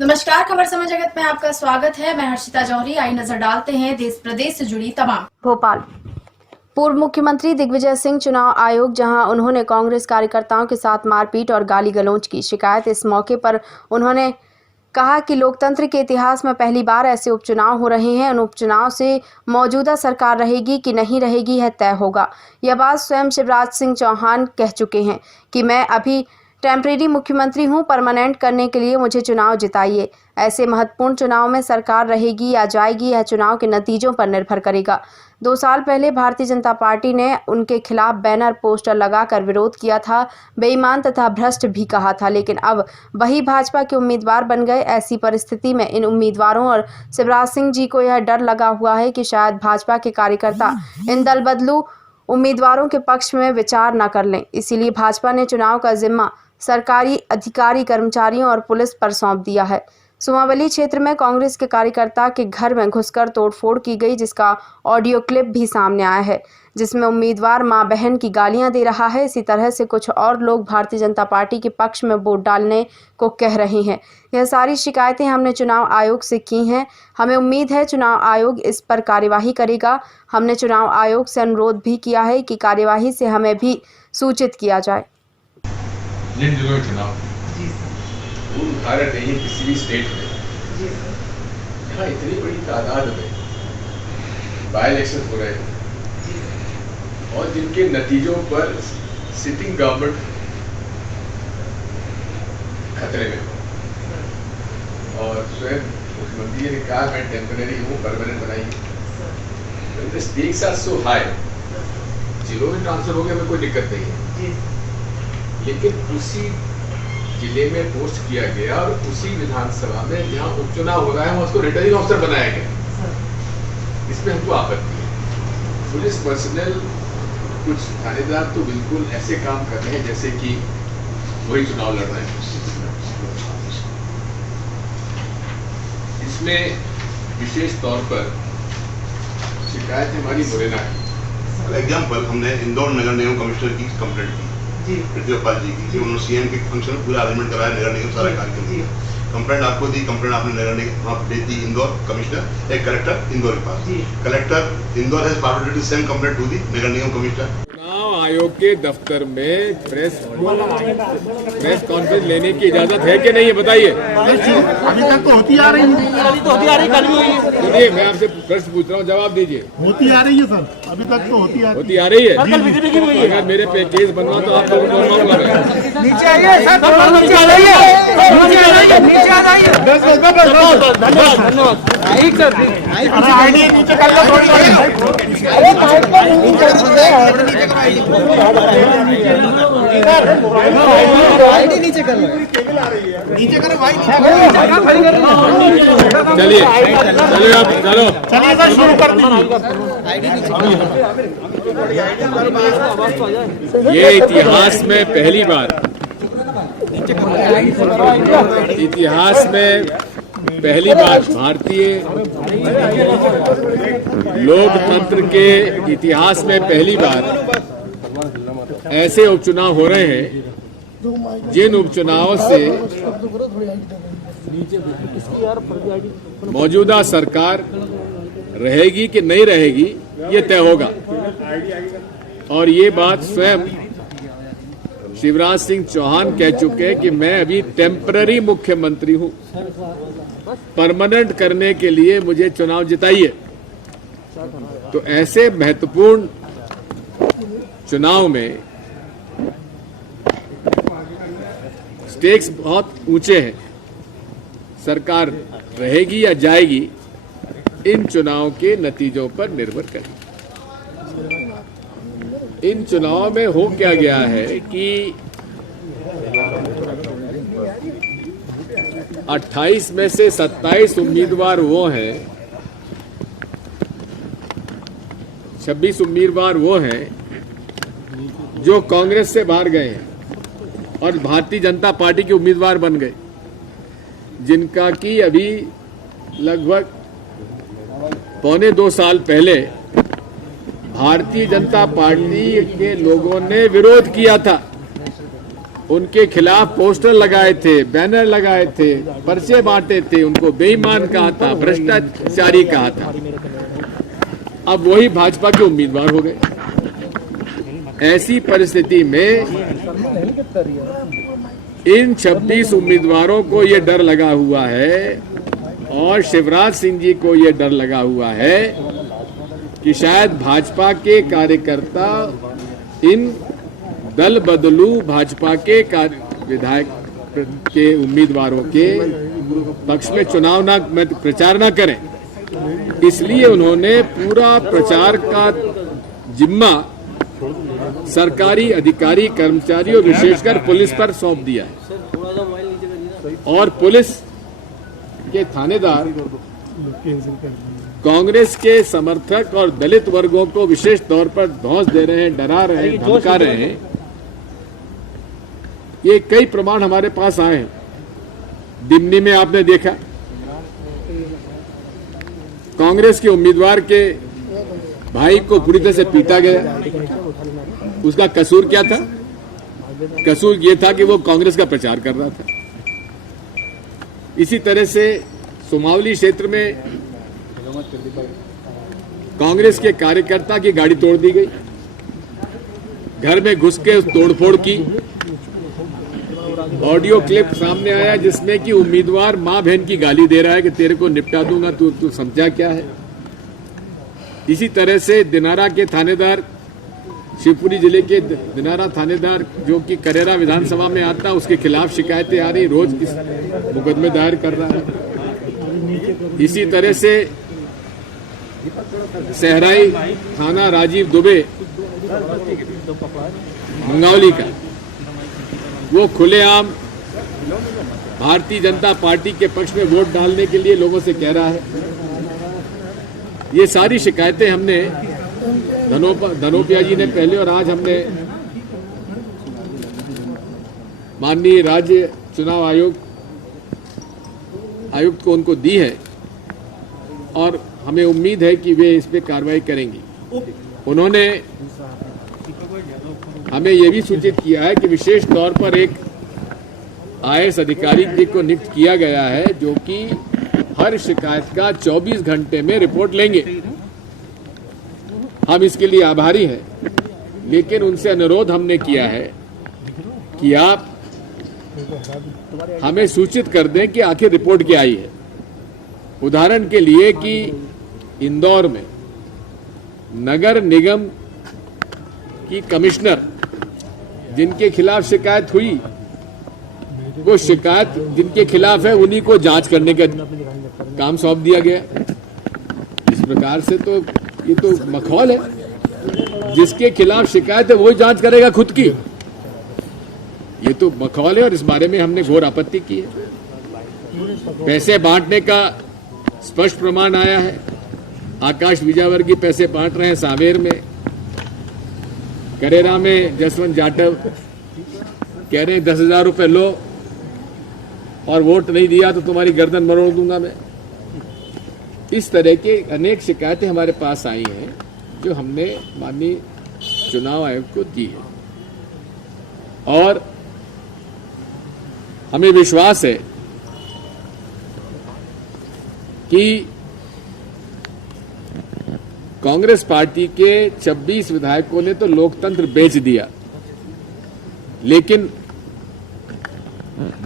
नमस्कार, खबर समय जगत में आपका स्वागत है। मैं हर्षिता जौहरी। आई नजर डालते हैं देश प्रदेश से जुड़ी तमाम। भोपाल पूर्व मुख्यमंत्री दिग्विजय सिंह चुनाव आयोग, जहां उन्होंने कांग्रेस कार्यकर्ताओं के साथ मारपीट और गाली गलौज की शिकायत। इस मौके पर उन्होंने कहा कि लोकतंत्र के इतिहास में पहली बार ऐसे उपचुनाव हो रहे हैं। उन उपचुनाव से मौजूदा सरकार रहेगी कि नहीं रहेगी यह तय होगा। यह बात स्वयं शिवराज सिंह चौहान कह चुके हैं कि मैं अभी टेम्परेरी मुख्यमंत्री हूं, परमानेंट करने के लिए मुझे चुनाव जिताइए। ऐसे महत्वपूर्ण चुनाव में सरकार रहेगी या जाएगी यह चुनाव के नतीजों पर निर्भर करेगा। 2 साल पहले भारतीय जनता पार्टी ने उनके खिलाफ बैनर पोस्टर लगाकर विरोध किया था, बेईमान तथा भ्रष्ट भी कहा था, लेकिन अब वही भाजपा के उम्मीदवार बन गए। ऐसी परिस्थिति में इन उम्मीदवारों और शिवराज सिंह जी को यह डर लगा हुआ है कि शायद भाजपा के कार्यकर्ता इन दल बदलू उम्मीदवारों के पक्ष में विचार न कर लें। इसीलिए भाजपा ने चुनाव का जिम्मा सरकारी अधिकारी, कर्मचारियों और पुलिस पर सौंप दिया है। सुमावली क्षेत्र में कांग्रेस के कार्यकर्ता के घर में घुसकर तोड़फोड़ की गई, जिसका ऑडियो क्लिप भी सामने आया है, जिसमें उम्मीदवार मां बहन की गालियां दे रहा है। इसी तरह से कुछ और लोग भारतीय जनता पार्टी के पक्ष में वोट डालने को कह रहे हैं। यह सारी शिकायतें हमने चुनाव आयोग से की हैं। हमें उम्मीद है चुनाव आयोग इस पर कार्यवाही करेगा। हमने चुनाव आयोग से अनुरोध भी किया है कि कार्यवाही से हमें भी सूचित किया जाए। जिन दिनों में चुनाव वो भारत नहीं है किसी भी स्टेट में, यहाँ इतनी बड़ी तादाद में बाय इलेक्शन हो रहे हैं और जिनके नतीजों पर सिटिंग गवर्नमेंट खतरे में हो और स्वयं मुख्यमंत्री ने कहा मैं टेम्परेरी हूँ, परमानेंट बनाइए। The stakes are so high. जिलों में ट्रांसफर हो गया, हमें कोई दिक्कत नहीं है, लेकिन उसी जिले में पोस्ट किया गया और उसी विधानसभा में जहां उपचुनाव हो रहा है उसको रिटर्निंग ऑफिसर बनाया गया। इसमें हमको आपत्ति है। पुलिस पर्सनल कुछ थानेदार तो बिल्कुल ऐसे काम कर रहे हैं जैसे कि वही चुनाव लड़ रहे हैं। इसमें विशेष तौर पर शिकायत हमारी मुरैना की। एग्जाम्पल, हमने इंदौर नगर निगम कमिश्नर की कंप्लेंट की पृथ्वीपाल जी की, उन्होंने सीएम के फंक्शन में पूरा अरेंजमेंट कराया, नगर निगम सारा कार्यक्रम। कंप्लेंट आपको दी, कंप्लेंट आपने नगर निगम दे दी इंदौर कमिश्नर, एक कलेक्टर इंदौर के पास। Collector Indore has forwarded the same complaint to the Nagar Nigam commissioner. चुनाव आयोग के दफ्तर में प्रेस कॉन्फ्रेंस लेने की इजाजत है कि नहीं है, बताइए। अभी तक तो होती आ रही है, कल भी हुई है। सुनिए, मैं आपसे प्रश्न पूछ रहा हूँ, जवाब दीजिए। होती आ रही है सर, अभी तक तो होती आ आ रही है। अगर मेरे पे केस बनवा तो आप नीचे आइए सर, नीचे आ जाइए, नीचे आ जाइए। धन्यवाद। आईडी नीचे कर लो थोड़ी। आईडी नीचे कर लो, नीचे करो भाई। चलिए आप चलो, चलिए सर शुरू कर दीजिए। ये इतिहास में पहली बार, इतिहास में पहली बार, भारतीय लोकतंत्र के इतिहास में पहली बार ऐसे उपचुनाव हो रहे हैं जिन उपचुनावों से मौजूदा सरकार रहेगी कि नहीं रहेगी ये तय होगा। और ये बात स्वयं शिवराज सिंह चौहान कह चुके हैं कि मैं अभी टेम्पररी मुख्यमंत्री हूं, परमानेंट करने के लिए मुझे चुनाव जिताइए। तो ऐसे महत्वपूर्ण चुनाव में स्टेक्स बहुत ऊंचे हैं। सरकार रहेगी या जाएगी इन चुनाव के नतीजों पर निर्भर करेगी। इन चुनाव में हो क्या गया है कि 28 में से 27 उम्मीदवार वो हैं, 26 उम्मीदवार वो हैं जो कांग्रेस से बाहर गए हैं और भारतीय जनता पार्टी के उम्मीदवार बन गए, जिनका कि अभी लगभग 1.25 साल पहले भारतीय जनता पार्टी के लोगों ने विरोध किया था उनके खिलाफ पोस्टर लगाए थे, बैनर लगाए थे, पर्चे बांटे थे, उनको बेईमान कहा था, भ्रष्टाचारी कहा था। अब वही भाजपा के उम्मीदवार हो गए। ऐसी परिस्थिति में इन 26 उम्मीदवारों को ये डर लगा हुआ है और शिवराज सिंह जी को ये डर लगा हुआ है कि शायद भाजपा के कार्यकर्ता इन दल बदलू भाजपा के विधायक के उम्मीदवारों के पक्ष में प्रचार ना करें, इसलिए उन्होंने पूरा प्रचार का जिम्मा सरकारी अधिकारी, कर्मचारी और विशेषकर पुलिस पर सौंप दिया है। और पुलिस के थानेदार कांग्रेस के समर्थक और दलित वर्गों को विशेष तौर पर धौंस दे रहे हैं, डरा रहे हैं, धमका रहे हैं। ये कई प्रमाण हमारे पास आए हैं। दिमनी में आपने देखा कांग्रेस के उम्मीदवार के भाई को पूरी तरह से पीटा गया। उसका कसूर क्या था? कसूर ये था कि वो कांग्रेस का प्रचार कर रहा था। इसी तरह से सुमावली क्षेत्र में कांग्रेस के कार्यकर्ता की गाड़ी तोड़ दी गई, घर में घुस के तोड़फोड़ की। ऑडियो क्लिप सामने आया जिसमें कि उम्मीदवार मां बहन की गाली दे रहा है कि तेरे को निपटा दूंगा, तू समझा क्या है। इसी तरह से दिनारा के थानेदार, शिवपुरी जिले के दिनारा थानेदार जो कि करेरा विधानसभा में आता, उसके खिलाफ शिकायतें आ रही, रोज मुकदमे दायर कर रहा है। इसी तरह से सहराई थाना राजीव दुबे मंगावली का, वो खुलेआम भारतीय जनता पार्टी के पक्ष में वोट डालने के लिए लोगों से कह रहा है। ये सारी शिकायतें हमने धनोपिया जी ने पहले और आज हमने माननीय राज्य चुनाव आयुक्त को उनको दी है और हमें उम्मीद है कि वे इस पे कार्रवाई करेंगी। उन्होंने हमें यह भी सूचित किया है कि विशेष तौर पर एक IAS अधिकारी को नियुक्त किया गया है जो कि हर शिकायत का 24 घंटे में रिपोर्ट लेंगे। हम इसके लिए आभारी हैं, लेकिन उनसे अनुरोध हमने किया है कि आप हमें सूचित कर दें कि आखिर रिपोर्ट क्या आई है। उदाहरण के लिए कि इंदौर में नगर निगम की कमिश्नर जिनके खिलाफ शिकायत हुई, वो शिकायत जिनके खिलाफ है उन्हीं को जांच करने का काम सौंप दिया गया। इस प्रकार से तो ये तो मखौल है। जिसके खिलाफ शिकायत है वही जांच करेगा खुद की, ये तो मखौल है और इस बारे में हमने घोर आपत्ति की है। पैसे बांटने का स्पष्ट प्रमाण आया है। आकाश विजयवर्गीय पैसे बांट रहे हैं सांवेर में। करेरा में जसवंत जाटव कह रहे हैं 10,000 रुपए लो और वोट नहीं दिया तो तुम्हारी गर्दन मरोड़ दूंगा मैं। इस तरह के अनेक शिकायतें हमारे पास आई हैं जो हमने माननीय चुनाव आयोग को दी है और हमें विश्वास है कि कांग्रेस पार्टी के 26 विधायकों ने तो लोकतंत्र बेच दिया, लेकिन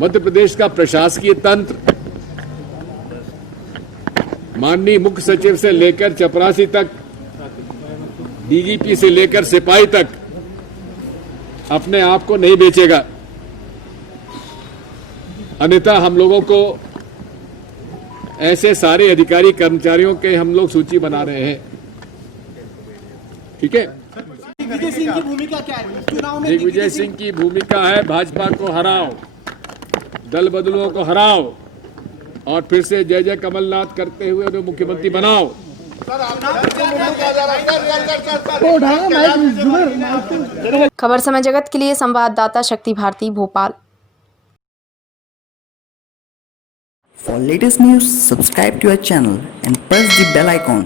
मध्य प्रदेश का प्रशासकीय तंत्र माननीय मुख्य सचिव से लेकर चपरासी तक, डीजीपी से लेकर सिपाही तक अपने आप को नहीं बेचेगा। अन्यथा हम लोगों को ऐसे सारे अधिकारी कर्मचारियों के हम लोग सूची बना रहे हैं। ठीक है, दिग्विजय सिंह की भूमिका क्या है चुनाव में? दिग्विजय सिंह की भूमिका है भाजपा को हराओ, दल बदलुओं को हराओ और फिर से जय जय कमलनाथ करते हुए उन्हें मुख्यमंत्री बनाओ। खबर समय जगत के लिए संवाददाता शक्ति Bharti, Bhopal. For latest news, subscribe to our channel and press the bell icon.